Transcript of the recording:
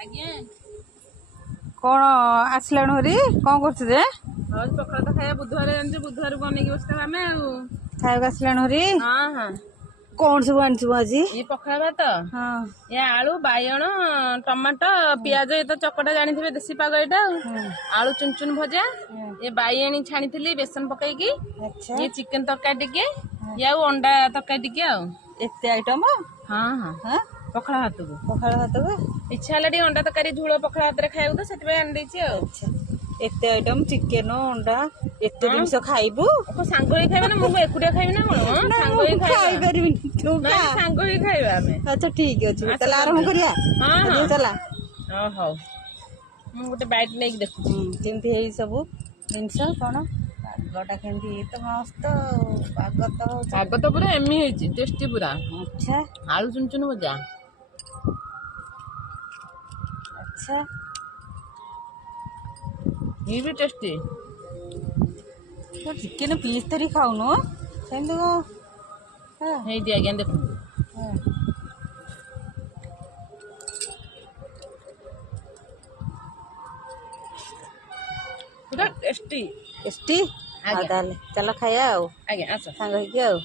ଆଜ୍ଞା କଣ ଆସିଲାଣି ହରି କଣ କରୁଛୁ ଯେ? ହଉ ପଖାଳ ତ ଖାଇବା ବୁଧବାର ଜାଣିଛୁ ବୁଧବାର ବନେଇକି ବସିଥିବା ଆମେ ଆଉ ଖାଇବାକୁ ଆସିଲାଣି ହରି ହଁ ହଁ କଣ ସବୁ ଆଣିଛୁ ଆଜି? ଇଏ ପଖାଳ ଭାତ ହଁ ଇଏ ଆଳୁ ବାଇଗଣ ଟମାଟୋ ପିଆଜ ଏ ତ ଚକଟା ଜାଣିଥିବେ ଦେଶୀ ପାଗ ଏଇଟା ଆଉ ଆଳୁ ଚୁନ ଚୁନ ଭଜା ଏ ବାଇଗଣୀ ଛାଣିଥିଲି ବେସନ ପକେଇକି ଆଚ୍ଛା ଇଏ ଚିକେନ ତରକାରୀ ଟିକେ ଇଏ ଆଉ ଅଣ୍ଡା ତରକାରୀ ଟିକେ ଆଉ ଏତେ ଆଇଟମ? ହଁ ହଁ ହଁ ପଖାଳ ଭାତକୁ ପଖାଳ ଭାତକୁ ଇଚ୍ଛା ହେଲା ଟିକେ ଅଣ୍ଡା ତରକାରୀ ଝୋଳ ପଖାଳ ଭାତରେ ଖାଇବାକୁ ତ ସେଥିପାଇଁ ଆଣିଦେଇଛି ଆଉ ଆଚ୍ଛା ଏତେ ଆଇଟମ ଚିକେନ ଅଣ୍ଡା ଏତେ ହଁ ଜିନିଷ ଖାଇବୁ? କଣ ସାଙ୍ଗ ହେଇ ଖାଇବା ନା ମୁଁ କଣ ଏକୁଟିଆ ଖାଇବି ନା କଣ ନା ସାଙ୍ଗ ମୁଁ ହେଇ ଖାଇବା ଖାଇପାରିବିନି ତୁ ଖା। ନାଇଁ ସାଙ୍ଗ ହେଇ ଖାଇବା ଆମେ ଆଚ୍ଛା ଠିକ ଅଛି ଆସ ତାହେଲେ ଆରମ୍ଭ ଜଲଦି କରିବା ହଁ ଆଜି ହଁ ଚାଲା। ହଉ ମୁଁ ଗୋଟେ ବାଇଟ ନେଇକି ଦେଖୁଛି କେମିତି ହେଇ ସବୁ ଜିନିଷ କଣ ପାଗଟା କେମିତି ହେଇ ତ ମସ୍ତ ପାଗ ତ ପାଗ ତ ପୁରା ଏମି ହେଇଛି ଟେଷ୍ଟି ପୁରା ଆଚ୍ଛା ଆଳୁ ଚୁନ ଚୁନ ଭଜା ଆଚ୍ଛା ଇଏ ବି ଟେଷ୍ଟି ଚିକେନ ପିସ୍ ଧରି ଖାଉନୁ ସେମିତି କଣ ହେଇଟି ଆଜ୍ଞା ଦେଖନ୍ତୁ ପୁରା ଟେଷ୍ଟି ଟେଷ୍ଟି ଆଉ ଆଜ୍ଞା ତାହେଲେ ଚାଲ ଖାଇବା ଆଉ ଆଜ୍ଞା ଆସ ସାଙ୍ଗ ହେଇକି ଆଉ